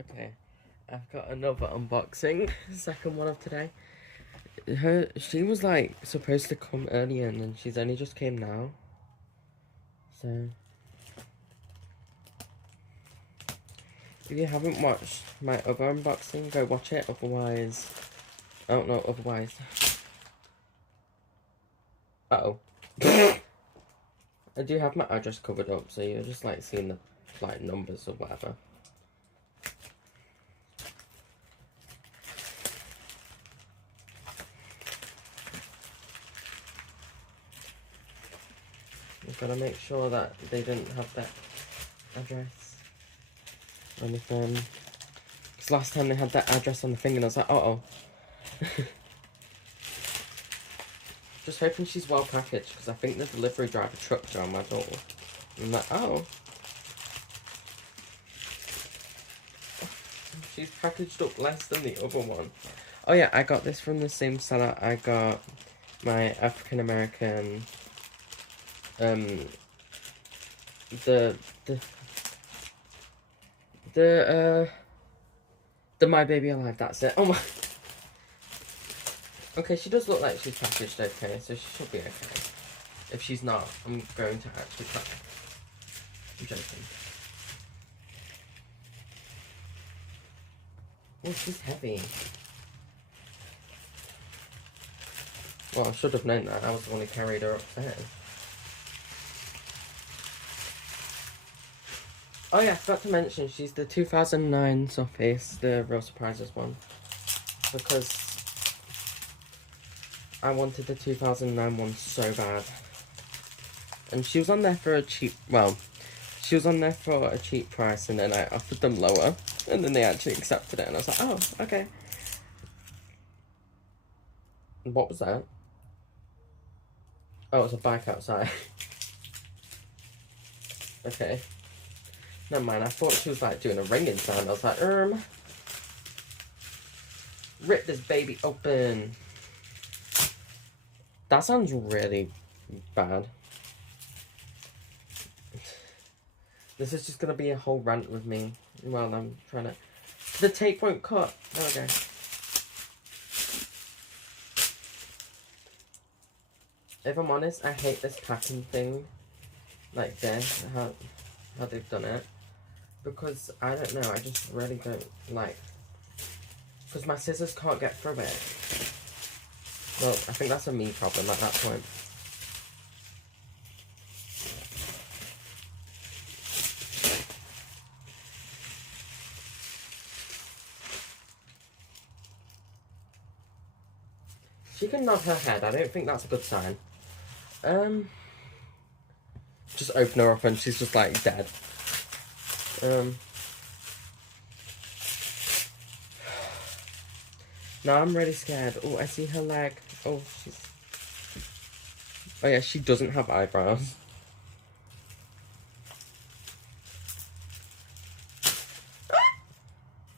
Okay, I've got another unboxing, second one of today. She was like supposed to come earlier and then she's only just came now. So, if you haven't watched my other unboxing, go watch it, otherwise, I don't know, otherwise. Uh-oh. I do have my address covered up, so you're just like seeing the like numbers or whatever. I've got to make sure that they didn't have that address or anything. Because last time they had that address on the thing and I was like, uh-oh. Just hoping she's well packaged, because I think the delivery driver trucked her on my door. And I'm like, oh. She's packaged up less than the other one. Oh yeah, I got this from the same seller. I got my African American, the My Baby Alive, that's it. Oh my. Okay, she does look like she's packaged okay, so she should be okay. If she's not, I'm going to actually cry. I'm joking. Oh, she's heavy. Well, I should have known that. I was the one who carried her upstairs. Oh yeah, I forgot to mention, she's the 2009 Surface, the Real Surprises one. Because I wanted the 2009 one so bad. And she was on there for a cheap, well, she was on there for a cheap price, and then I offered them lower, and then they actually accepted it, and I was like, oh, okay. What was that? Oh, it was a bike outside. Okay. Never mind, I thought she was like doing a ringing sound. I was like, rip this baby open. That sounds really bad. This is just gonna be a whole rant with me while I'm trying to... The tape won't cut. There we go. If I'm honest, I hate this packing thing. Like this, how they've done it. Because, I don't know, I just really don't like... Because my scissors can't get through it. Well, I think that's a me problem at that point. She can nod her head. I don't think that's a good sign. Just open her up and she's just like dead. Now I'm really scared. Oh, I see her leg. Oh, she's... Oh yeah, she doesn't have eyebrows.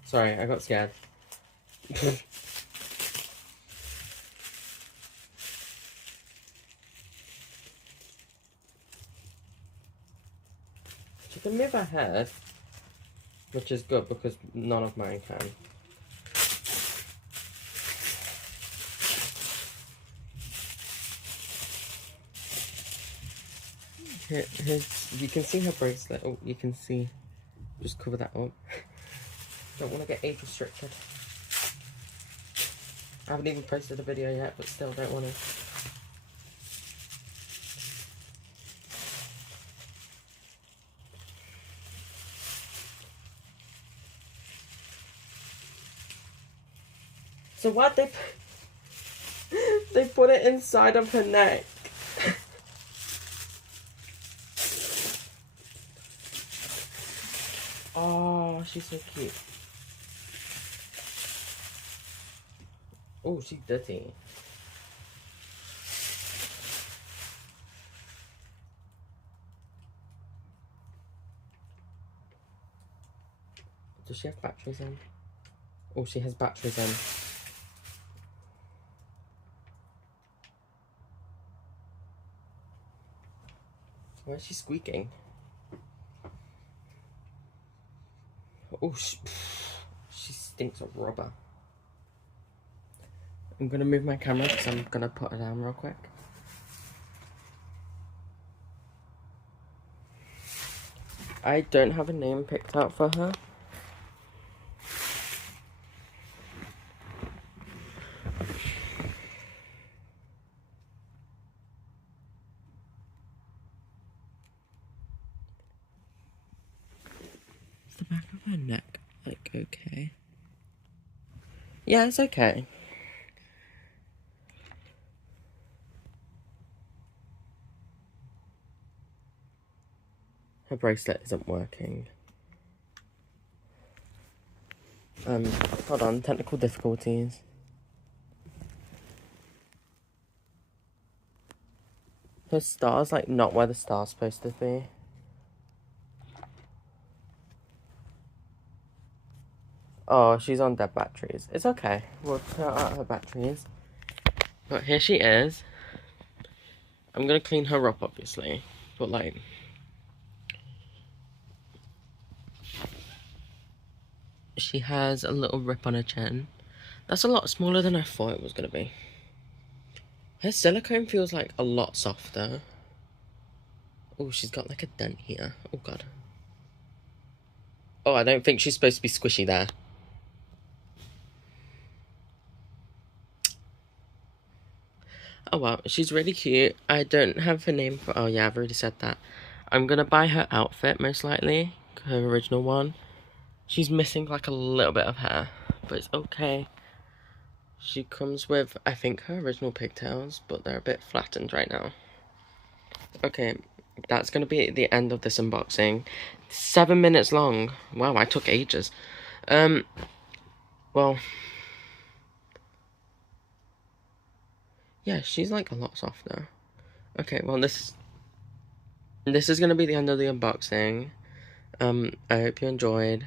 Sorry, I got scared. She can move her head, which is good because none of mine can. You can see her bracelet. Oh, you can see. Just cover that up. Don't want to get age restricted. I haven't even posted a video yet, but still don't want to. So what they put it inside of her neck. Oh, she's so cute. Oh, she's dirty. Does she have batteries in? Oh, she has batteries in. Why is she squeaking? Oh, stinks of rubber. I'm gonna move my camera because I'm gonna put her down real quick. I don't have a name picked out for her. Is the back of her neck, like, okay? Yeah, it's okay. Her bracelet isn't working. Hold on, technical difficulties. Her star's like not where the star's supposed to be. Oh, she's on dead batteries. It's okay. We'll put out her batteries. But here she is. I'm gonna clean her up, obviously. But like, she has a little rip on her chin. That's a lot smaller than I thought it was gonna be. Her silicone feels like a lot softer. Oh, she's got like a dent here. Oh god. Oh, I don't think she's supposed to be squishy there. Oh well, she's really cute. I don't have a name for... Oh yeah, I've already said that. I'm gonna buy her outfit, most likely. Her original one. She's missing like a little bit of hair, but it's okay. She comes with, I think, her original pigtails, but they're a bit flattened right now. Okay, that's gonna be the end of this unboxing. 7 minutes long. Wow, I took ages. Well... Yeah, she's like a lot softer. Okay, well this is gonna be the end of the unboxing. I hope you enjoyed.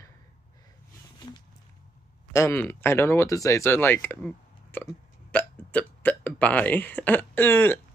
I don't know what to say, so like, bye.